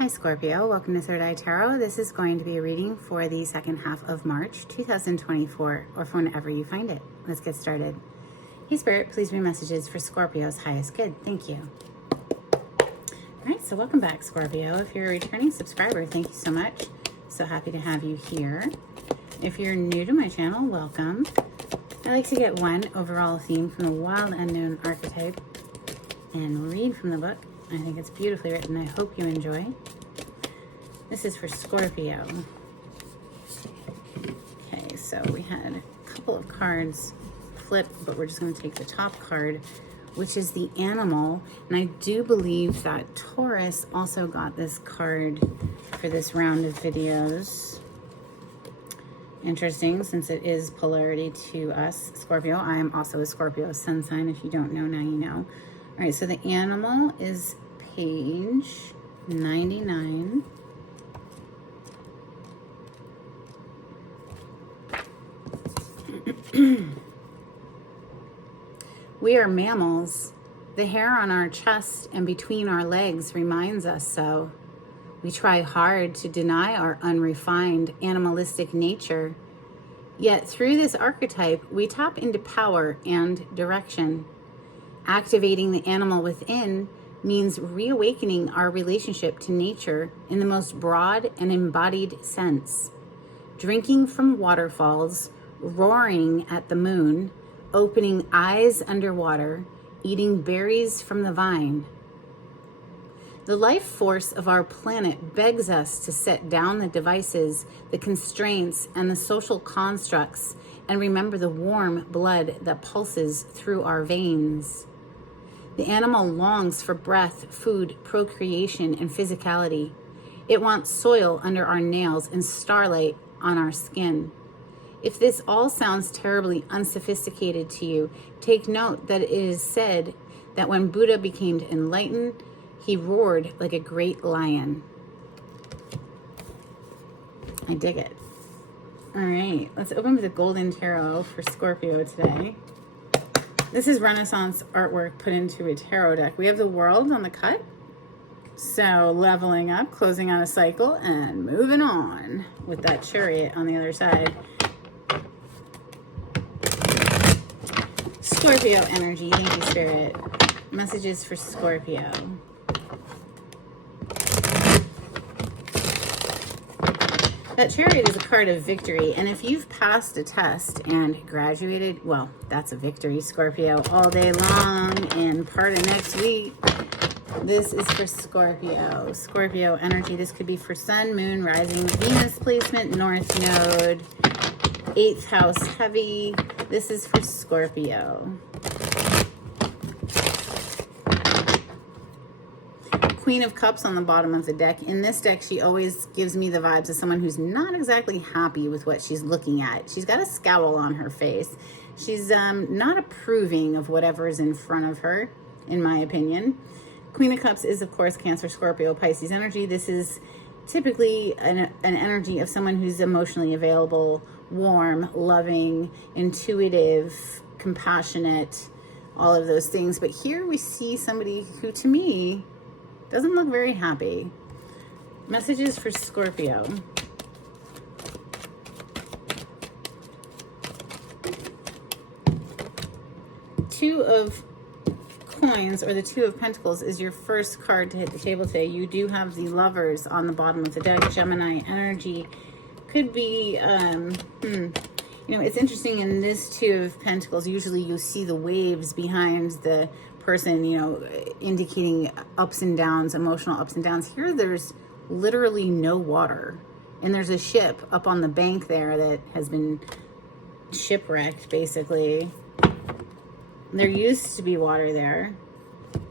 Hi Scorpio, welcome to Third Eye Tarot. This is going to be a reading for the second half of March 2024, or for whenever you find it. Let's get started. Hey Spirit, please read messages for Scorpio's highest good. Thank you. Alright, so welcome back Scorpio. If you're a returning subscriber, thank you so much. So happy to have you here. If you're new to my channel, welcome. I like to get one overall theme from the Wild Unknown archetype and read from the book. I think it's beautifully written. I hope you enjoy. This is for Scorpio. Okay, so we had a couple of cards flipped, but we're just going to take the top card, which is the animal. And I do believe that Taurus also got this card for this round of videos. Interesting, since it is polarity to us, Scorpio. I am also a Scorpio sun sign. If you don't know, now you know. All right, so the animal is page 99. We are mammals. The hair on our chest and between our legs reminds us so. We try hard to deny our unrefined, animalistic nature. Yet through this archetype, we tap into power and direction. Activating the animal within means reawakening our relationship to nature in the most broad and embodied sense. Drinking from waterfalls, roaring at the moon, opening eyes underwater, eating berries from the vine. The life force of our planet begs us to set down the devices, the constraints, and the social constructs, and remember the warm blood that pulses through our veins. The animal longs for breath, food, procreation, and physicality. It wants soil under our nails and starlight on our skin. If this all sounds terribly unsophisticated to you, take note that it is said that when Buddha became enlightened, he roared like a great lion. I dig it. All right, let's open with the Golden Tarot for Scorpio today. This is Renaissance artwork put into a tarot deck. We have the World on the cut. So leveling up, closing out a cycle, and moving on with that Chariot on the other side. Scorpio energy. Thank you, Spirit. Messages for Scorpio. That Chariot is a card of victory, and if you've passed a test and graduated, well, that's a victory, Scorpio, all day long and part of next week. This is for Scorpio. Scorpio energy. This could be for Sun, Moon, Rising, Venus placement, North Node, 8th house heavy. This is for Scorpio. Queen of Cups on the bottom of the deck. In this deck, she always gives me the vibes of someone who's not exactly happy with what she's looking at. She's got a scowl on her face. She's not approving of whatever is in front of her, in my opinion. Queen of Cups is, of course, Cancer, Scorpio, Pisces energy. This is typically an energy of someone who's emotionally available, warm, loving, intuitive, compassionate, all of those things. But here we see somebody who, to me, doesn't look very happy. Messages for Scorpio. Two of Coins, or the Two of Pentacles, is your first card to hit the table today. You do have the Lovers on the bottom of the deck. Gemini energy could be, you know, it's interesting in this Two of Pentacles, usually you see the waves behind the person, you know, indicating ups and downs, emotional ups and downs. Here there's literally no water, and there's a ship up on the bank there that has been shipwrecked, basically. There used to be water there.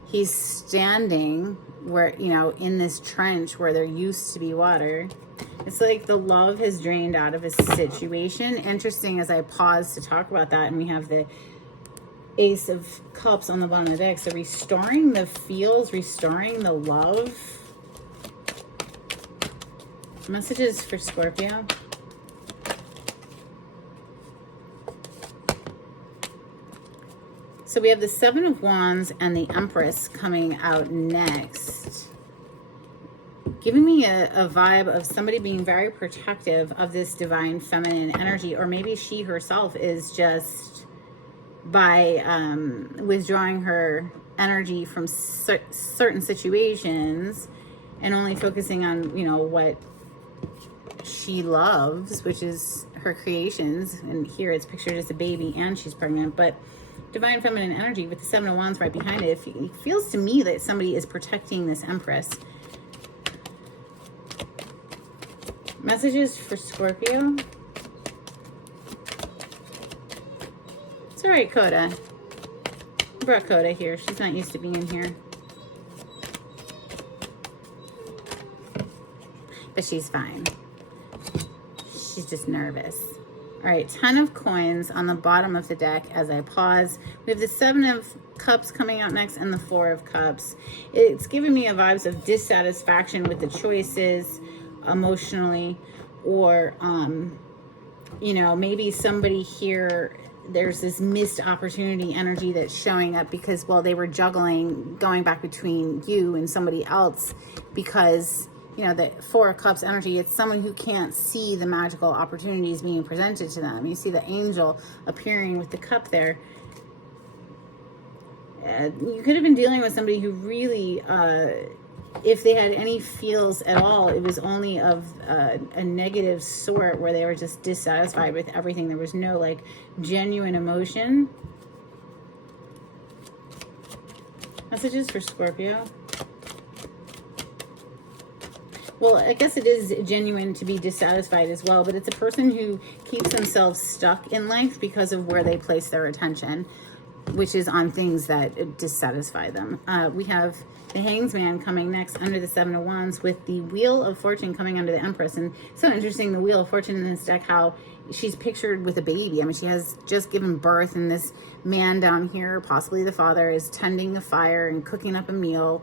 He's standing where, you know, in this trench where there used to be water. It's like the love has drained out of his situation. Interesting, as I pause to talk about that, and we have the Ace of Cups on the bottom of the deck. So restoring the feels, restoring the love. Messages for Scorpio. So we have the Seven of Wands and the Empress coming out next. giving me a vibe of somebody being very protective of this divine feminine energy, or maybe she herself is just by withdrawing her energy from certain situations and only focusing on, you know, what she loves, which is her creations. And here it's pictured as a baby and she's pregnant, but divine feminine energy with the Seven of Wands right behind it. It feels to me that somebody is protecting this Empress. Messages for Scorpio. It's all right, Coda. I brought Coda here. She's not used to being here. But she's fine. She's just nervous. All right, 10 of coins on the bottom of the deck as I pause. We have the 7 of cups coming out next and the 4 of cups. It's giving me a vibes of dissatisfaction with the choices emotionally, or, you know, maybe somebody here, there's this missed opportunity energy that's showing up because, well, they were juggling going back between you and somebody else because, you know, the 4 of Cups energy, it's someone who can't see the magical opportunities being presented to them. You see the angel appearing with the cup there. You could have been dealing with somebody who really, if they had any feels at all, it was only of a negative sort where they were just dissatisfied with everything. There was no, like, genuine emotion. Messages for Scorpio. Well, I guess it is genuine to be dissatisfied as well, but it's a person who keeps themselves stuck in life because of where they place their attention, which is on things that dissatisfy them. We have the Hanged Man coming next under the 7 of Wands with the Wheel of Fortune coming under the Empress. And so interesting, the Wheel of Fortune in this deck, how she's pictured with a baby. I mean, she has just given birth, and this man down here, possibly the father, is tending a fire and cooking up a meal.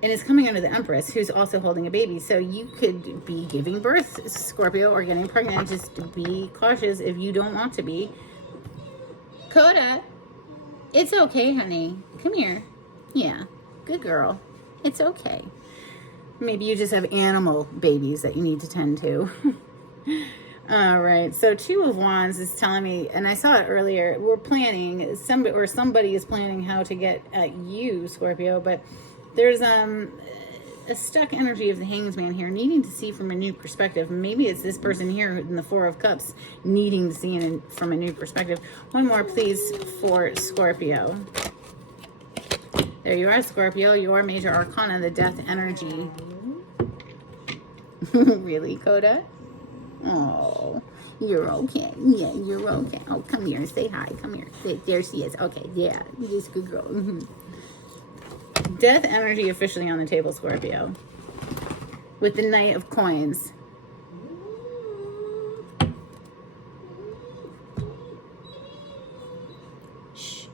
And it's coming under the Empress, who's also holding a baby. So you could be giving birth, Scorpio, or getting pregnant. Just be cautious if you don't want to be. Coda, it's okay, honey. Come here. Yeah, good girl. It's okay. Maybe you just have animal babies that you need to tend to. All right, so 2 of Wands is telling me, and I saw it earlier, we're planning, somebody is planning how to get at you, Scorpio, but there's a stuck energy of the Hanged Man here, needing to see from a new perspective. Maybe it's this person here in the 4 of Cups needing to see from a new perspective. One more, please, for Scorpio. There you are, Scorpio. Your major arcana, the Death energy. Really, Coda? Oh, you're okay. Yeah, you're okay. Oh, come here. Say hi. Come here. There she is. Okay, yeah. You're just a good girl. Mm-hmm. Death energy officially on the table, Scorpio. With the Knight of Coins. Shh.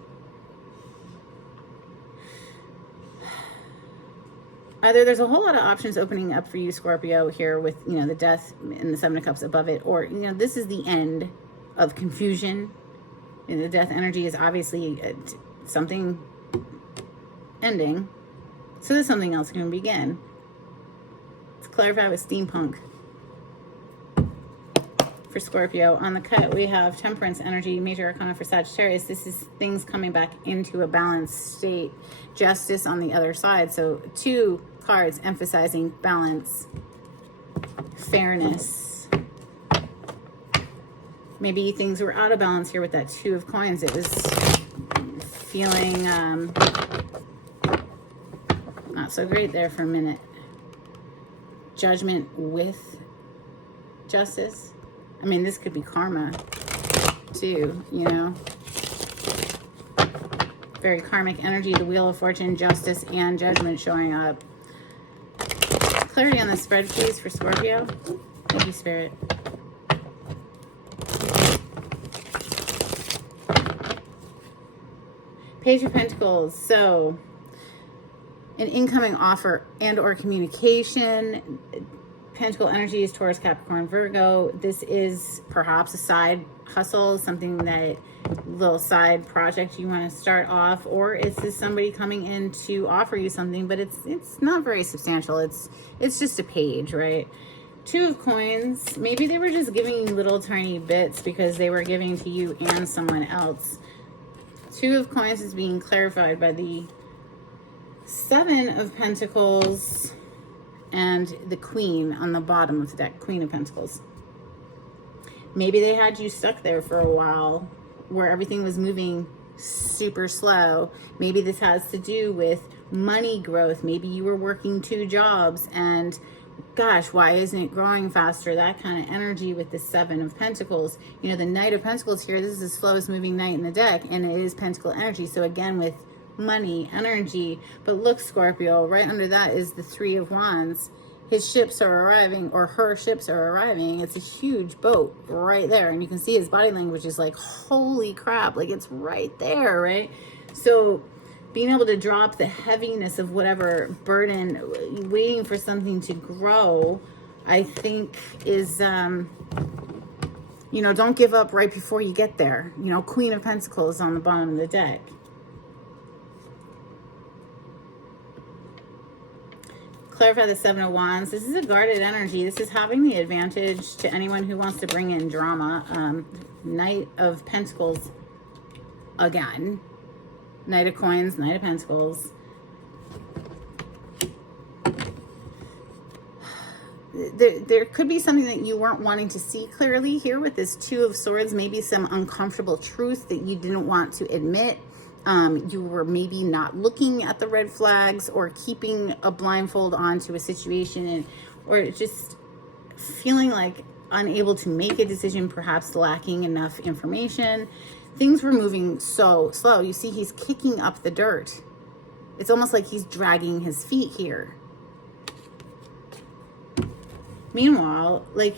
Either there's a whole lot of options opening up for you, Scorpio, here with, you know, the Death and the 7 of Cups above it, or, you know, this is the end of confusion. And the Death energy is obviously something ending, so there's something else can begin. Let's clarify with steampunk. For Scorpio, on the cut, we have Temperance energy, major arcana for Sagittarius. This is things coming back into a balanced state. Justice on the other side. So 2 cards emphasizing balance, fairness. Maybe things were out of balance here with that 2 of Coins. It was feeling not so great there for a minute. Judgment with justice. I mean, this could be karma too, you know. Very karmic energy, the Wheel of Fortune, justice, and judgment showing up. Clarity on the spread, please, for Scorpio. Thank you, Spirit. Page of Pentacles. So, an incoming offer and or communication. Pentacle energy is Taurus, Capricorn, Virgo. This is perhaps a side hustle, something that little side project you want to start off, or it's just somebody coming in to offer you something, but it's not very substantial. It's just a page, right? Two of Coins. Maybe they were just giving you little tiny bits because they were giving to you and someone else. Two of Coins is being clarified by the Seven of Pentacles and the Queen on the bottom of the deck, Queen of Pentacles. Maybe they had you stuck there for a while where everything was moving super slow. Maybe this has to do with money growth. Maybe you were working 2 jobs and gosh, why isn't it growing faster? That kind of energy with the Seven of Pentacles. You know, the Knight of Pentacles here, this is the slowest moving knight in the deck, and it is Pentacle energy. So again, with money, energy. But look, Scorpio, right under that is the Three of Wands. His ships are arriving, or her ships are arriving. It's a huge boat right there. And you can see his body language is like, holy crap, like it's right there, right? So being able to drop the heaviness of whatever burden, waiting for something to grow, I think is, you know, don't give up right before you get there. You know, Queen of Pentacles on the bottom of the deck. Clarify the Seven of Wands. This is a guarded energy. This is having the advantage to anyone who wants to bring in drama. Knight of Pentacles again. Knight of Coins, Knight of Pentacles. There could be something that you weren't wanting to see clearly here with this Two of Swords. Maybe some uncomfortable truth that you didn't want to admit. You were maybe not looking at the red flags or keeping a blindfold onto a situation, or just feeling like unable to make a decision, perhaps lacking enough information. Things were moving so slow. You see, he's kicking up the dirt. It's almost like he's dragging his feet here. Meanwhile, like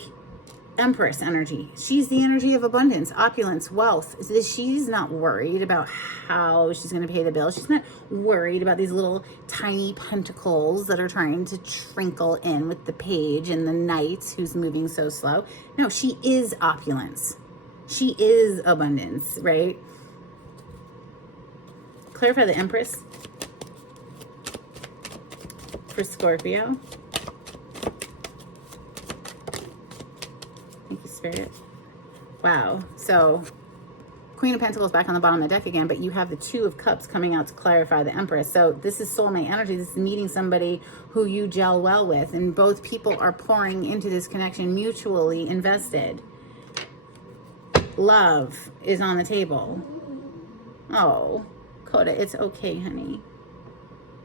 Empress energy, she's the energy of abundance, opulence, wealth. She's not worried about how she's going to pay the bill. She's not worried about these little tiny pentacles that are trying to trinkle in with the page and the knight who's moving so slow. No, she is opulence. She is abundance, right? Clarify the Empress for Scorpio. Thank you, Spirit. Wow. So Queen of Pentacles back on the bottom of the deck again, but you have the Two of Cups coming out to clarify the Empress. So this is soulmate energy. This is meeting somebody who you gel well with, and both people are pouring into this connection, mutually invested. Love is on the table. Oh, Coda, it's okay, honey.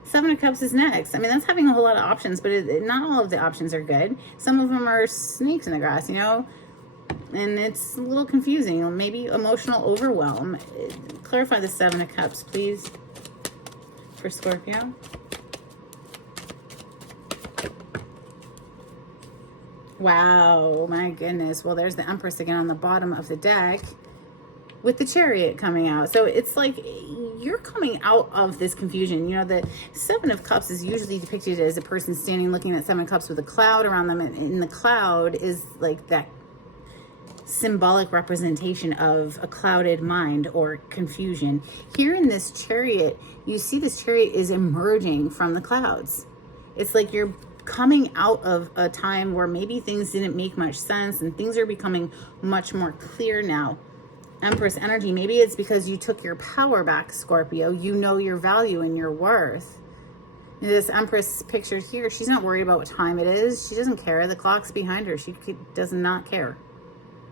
Seven of Cups is next. I mean, that's having a whole lot of options, but not all of the options are good. Some of them are snakes in the grass, you know, and it's a little confusing. Maybe emotional overwhelm. Clarify the Seven of Cups, please, for Scorpio. Wow, my goodness. Well, there's the Empress again on the bottom of the deck with the Chariot coming out. So it's like you're coming out of this confusion. You know, the Seven of Cups is usually depicted as a person standing looking at Seven of Cups with a cloud around them. And the cloud is like that symbolic representation of a clouded mind or confusion. Here in this Chariot, you see this Chariot is emerging from the clouds. It's like you're coming out of a time where maybe things didn't make much sense and things are becoming much more clear now. Empress energy, maybe it's because you took your power back, Scorpio. You know your value and your worth. This Empress pictured here, she's not worried about what time it is. She doesn't care. The clock's behind her. She does not care.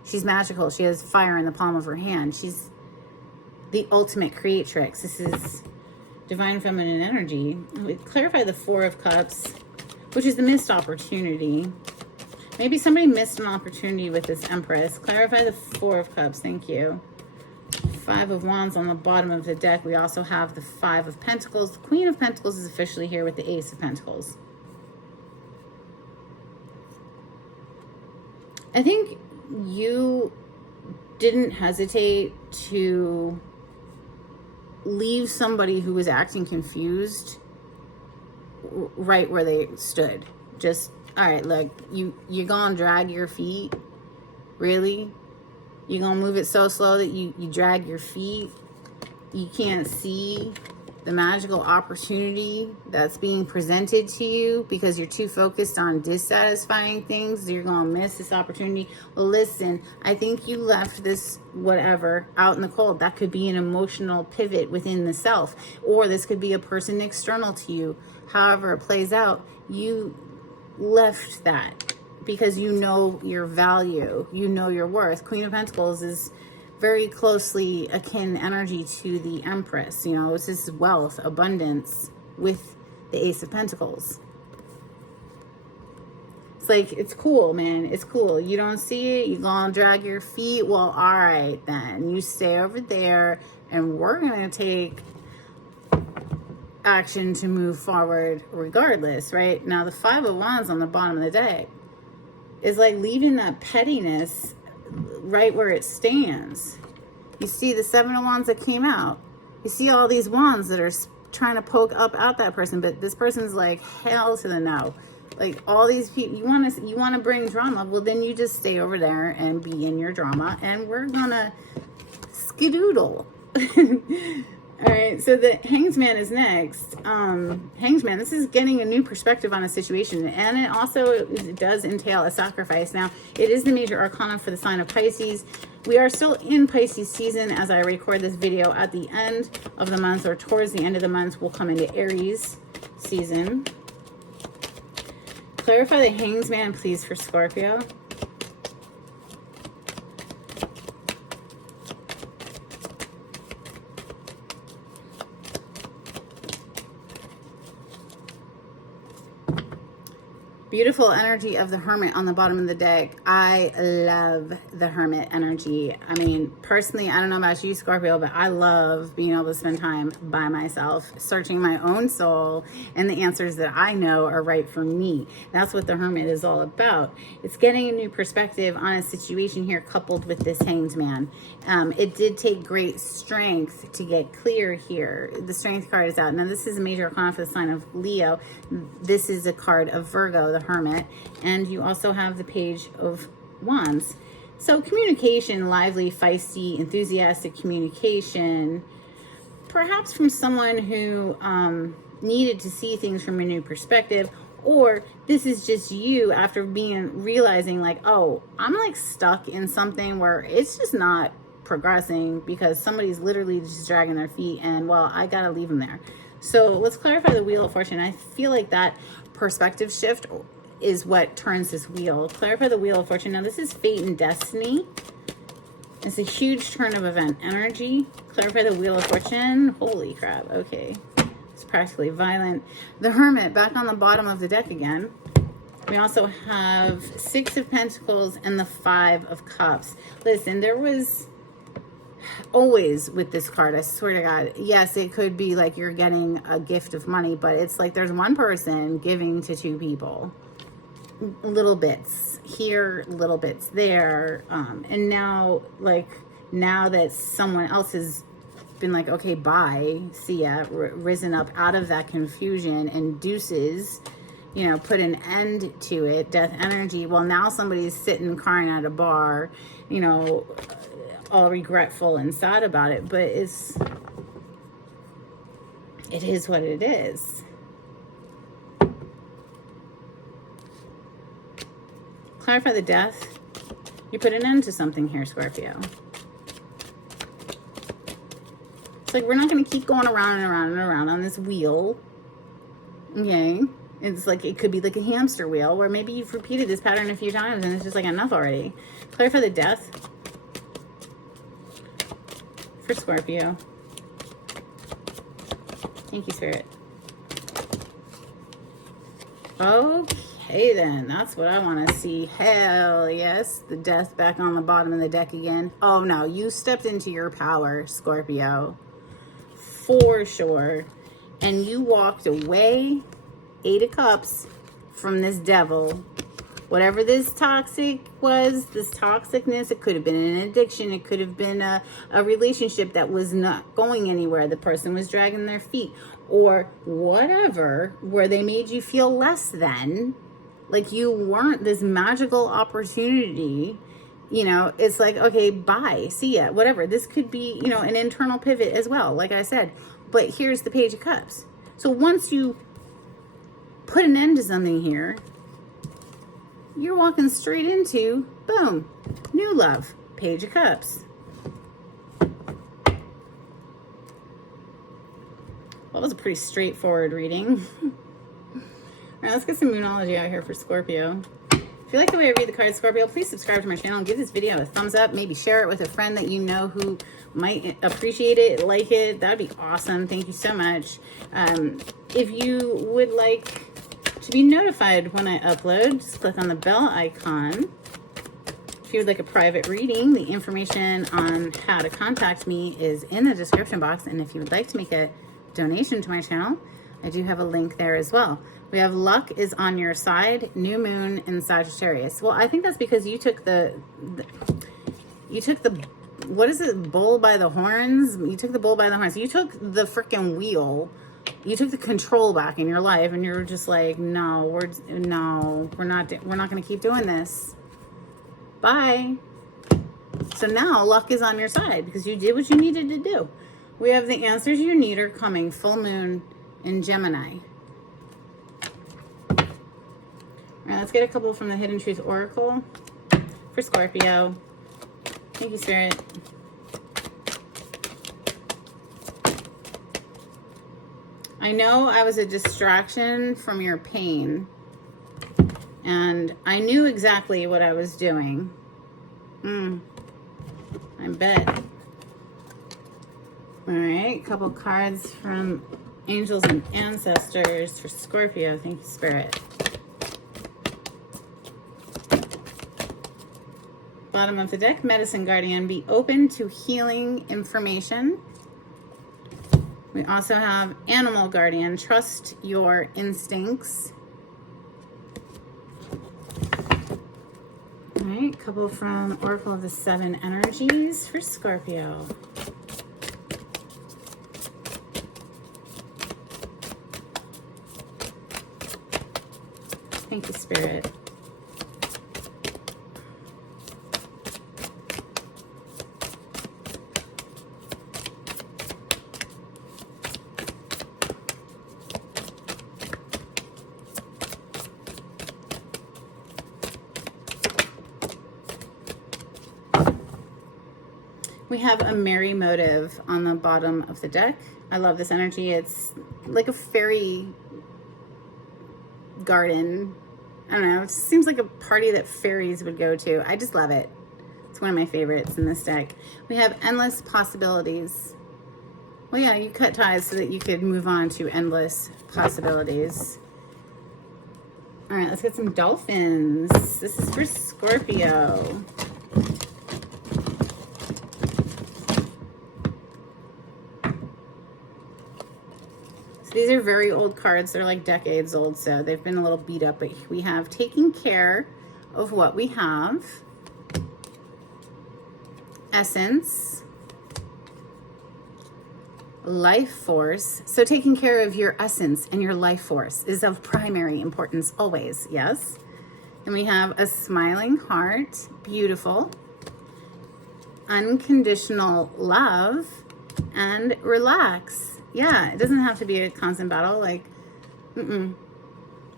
She's magical. She has fire in the palm of her hand. She's the ultimate creatrix. This is divine feminine energy. We clarify the Four of Cups, which is the missed opportunity. Maybe somebody missed an opportunity with this Empress. Clarify the Four of Cups. Thank you. Five of Wands on the bottom of the deck. We also have the Five of Pentacles. The Queen of Pentacles is officially here with the Ace of Pentacles. I think you didn't hesitate to leave somebody who was acting confused right where they stood. Just All right, look, you're gonna drag your feet? Really? You're gonna move it so slow that you drag your feet? You can't see the magical opportunity that's being presented to you because you're too focused on dissatisfying things. You're gonna miss this opportunity. Well, listen, I think you left this whatever out in the cold. That could be an emotional pivot within the self, or this could be a person external to you. However it plays out, you left that because you know your value, you know your worth. Queen of Pentacles is very closely akin energy to the Empress. You know, this is wealth, abundance with the Ace of Pentacles. It's like, it's cool, man. It's cool. You don't see it, you're gonna drag your feet. Well, all right, then. You stay over there and we're gonna take action to move forward regardless, right? Now, the Five of Wands on the bottom of the deck is like leaving that pettiness right where it stands. You see the Seven of Wands that came out. You see all these wands that are trying to poke up at that person, but this person's like, hell to the no. Like, all these people, you want to bring drama. Well, then you just stay over there and be in your drama, and we're gonna skedoodle. All right, so the Hanged Man is next. Hanged Man, this is getting a new perspective on a situation, and it also does entail a sacrifice. Now, it is the major arcana for the sign of Pisces. We are still in Pisces season as I record this video. At the end of the month, or towards the end of the month, we'll come into Aries season. Clarify the Hanged Man, please, for Scorpio. Beautiful energy of the Hermit on the bottom of the deck. I love the Hermit energy. I mean, personally, I don't know about you, Scorpio, but I love being able to spend time by myself, searching my own soul and the answers that I know are right for me. That's what the Hermit is all about. It's getting a new perspective on a situation here, coupled with this Hanged Man. It did take great strength to get clear here. The Strength card is out. Now, this is a major arcana for the sign of Leo. This is a card of Virgo, the Hermit, and you also have the Page of Wands. So communication, lively, feisty, enthusiastic communication, perhaps from someone who needed to see things from a new perspective, or this is just you after realizing like, oh, I'm like stuck in something where it's just not progressing because somebody's literally just dragging their feet, and well, I gotta leave them there. So let's clarify the Wheel of Fortune. I feel like that perspective shift is what turns this wheel. Clarify the Wheel of Fortune. Now, this is fate and destiny. It's a huge turn of event energy. Clarify the Wheel of Fortune. Holy crap. Okay. It's practically violent. The Hermit back on the bottom of the deck again. We also have Six of Pentacles and the Five of Cups. Listen, there was always with this card, I swear to God, yes, it could be like you're getting a gift of money, but it's like there's one person giving to two people. Little bits here, little bits there. And now, like, now that someone else has been like, okay, bye, see ya, risen up out of that confusion and deuces, you know, put an end to it, death energy. Well, now somebody's sitting crying at a bar, you know, all regretful and sad about it, but it is what it is. Clarify the Death. You put an end to something here, Scorpio. It's like we're not going to keep going around and around and around on this wheel. Okay? It's like it could be like a hamster wheel where maybe you've repeated this pattern a few times and it's just like enough already. Clarify the Death for Scorpio. Thank you, Spirit. Okay, then. That's what I want to see. Hell yes. The Death back on the bottom of the deck again. Oh, no. You stepped into your power, Scorpio. For sure. And you walked away, 8 of Cups, from this devil. Whatever this toxic was, this toxicness, it could have been an addiction. It could have been a relationship that was not going anywhere. The person was dragging their feet or whatever, where they made you feel less than. Like you weren't this magical opportunity. You know, it's like, okay, bye, see ya, whatever. This could be, you know, an internal pivot as well, like I said. But here's the Page of Cups. So once you put an end to something here, you're walking straight into, boom, new love, Page of Cups. Well, that was a pretty straightforward reading. All right, let's get some Moonology out here for Scorpio. If you like the way I read the cards, Scorpio, please subscribe to my channel and give this video a thumbs up. Maybe share it with a friend that you know who might appreciate it, like it. That'd be awesome. Thank you so much. If you would like to be notified when I upload, just click on the bell icon. If you would like a private reading, the information on how to contact me is in the description box. And if you would like to make a donation to my channel, I do have a link there as well. We have luck is on your side, new moon in Sagittarius. Well, I think that's because you took the what is it, bull by the horns? You took the bull by the horns. You took the freaking wheel. You took the control back in your life, and you're just like, no, we're not going to keep doing this. Bye. So now luck is on your side because you did what you needed to do. We have the answers you need are coming. Full moon in Gemini. All right, let's get a couple from the Hidden Truth Oracle for Scorpio. Thank you, Spirit. I know I was a distraction from your pain, and I knew exactly what I was doing. I bet. All right, a couple cards from Angels and Ancestors for Scorpio. Thank you, Spirit. Bottom of the deck, Medicine Guardian, be open to healing information. We also have Animal Guardian, trust your instincts. All right, a couple from Oracle of the Seven Energies for Scorpio. Thank you, Spirit. We have a merry motive on the bottom of the deck. I love this energy. It's like a fairy garden. I don't know. It seems like a party that fairies would go to. I just love it. It's one of my favorites in this deck. We have endless possibilities. Well, yeah, you cut ties so that you could move on to endless possibilities. All right, let's get some dolphins. This is for Scorpio. These are very old cards. They're like decades old, so they've been a little beat up. But we have taking care of what we have. Essence. Life force. So taking care of your essence and your life force is of primary importance always, yes? And we have a smiling heart. Beautiful. Unconditional love. And relax. Yeah, it doesn't have to be a constant battle. Like,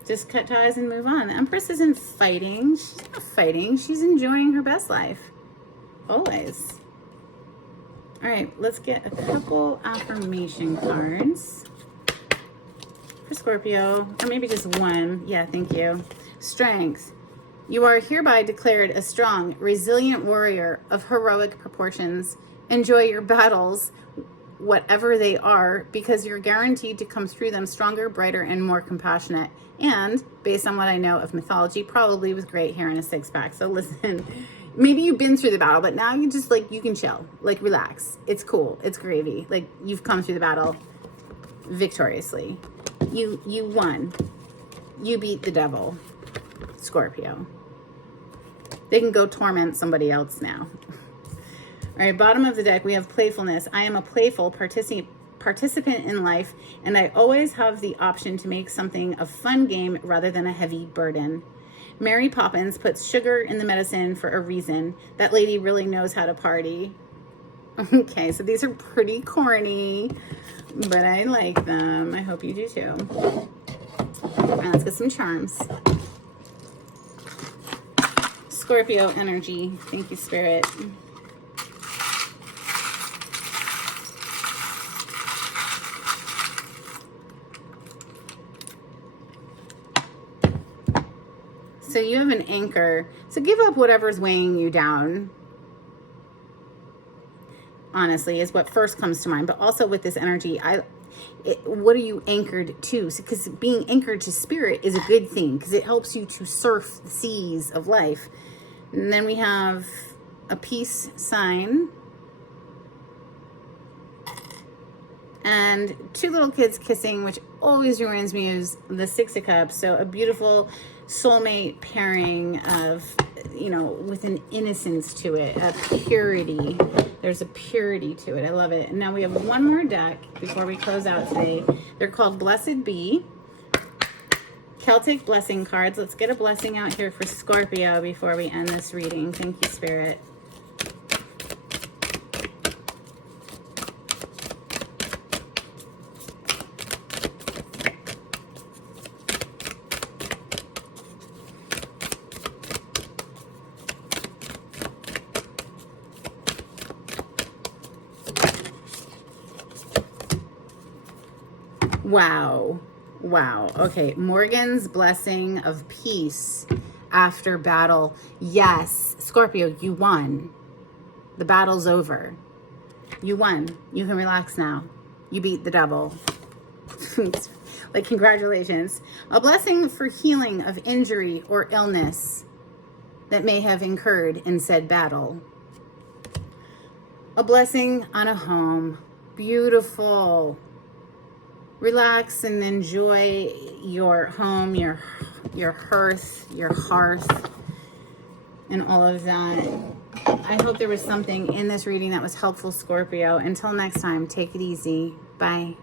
just cut ties and move on. The Empress isn't fighting. She's not fighting. She's enjoying her best life. Always. All right, let's get a couple affirmation cards for Scorpio. Or maybe just one. Yeah, thank you. Strength. You are hereby declared a strong, resilient warrior of heroic proportions. Enjoy your battles, whatever they are, because you're guaranteed to come through them stronger, brighter, and more compassionate. And based on what I know of mythology, probably with great hair and a six-pack. So listen, maybe you've been through the battle, but now you just like, you can chill, like relax. It's cool. It's gravy. Like you've come through the battle victoriously. You won. You beat the devil, Scorpio. They can go torment somebody else now. All right, bottom of the deck, we have playfulness. I am a playful participant in life, and I always have the option to make something a fun game rather than a heavy burden. Mary Poppins puts sugar in the medicine for a reason. That lady really knows how to party. Okay, so these are pretty corny, but I like them. I hope you do too. All right, let's get some charms. Scorpio energy. Thank you, Spirit. So you have an anchor. So give up whatever's weighing you down. Honestly, is what first comes to mind. But also with this energy, what are you anchored to? Because being anchored to spirit is a good thing, because it helps you to surf the seas of life. And then we have a peace sign. And two little kids kissing, which always reminds me of the Six of Cups. So a beautiful soulmate pairing of, you know, with an innocence to it, a purity. There's a purity to it. I love it. And now we have one more deck before we close out today. They're called Blessed Be. Celtic blessing cards. Let's get a blessing out here for Scorpio before we end this reading. Thank you, Spirit. Wow. Wow. Okay. Morgan's blessing of peace after battle. Yes. Scorpio, you won. The battle's over. You won. You can relax now. You beat the devil. Like, congratulations. A blessing for healing of injury or illness that may have incurred in said battle. A blessing on a home. Beautiful. Relax and enjoy your home, your hearth, your hearth, and all of that. I hope there was something in this reading that was helpful, Scorpio. Until next time, take it easy. Bye.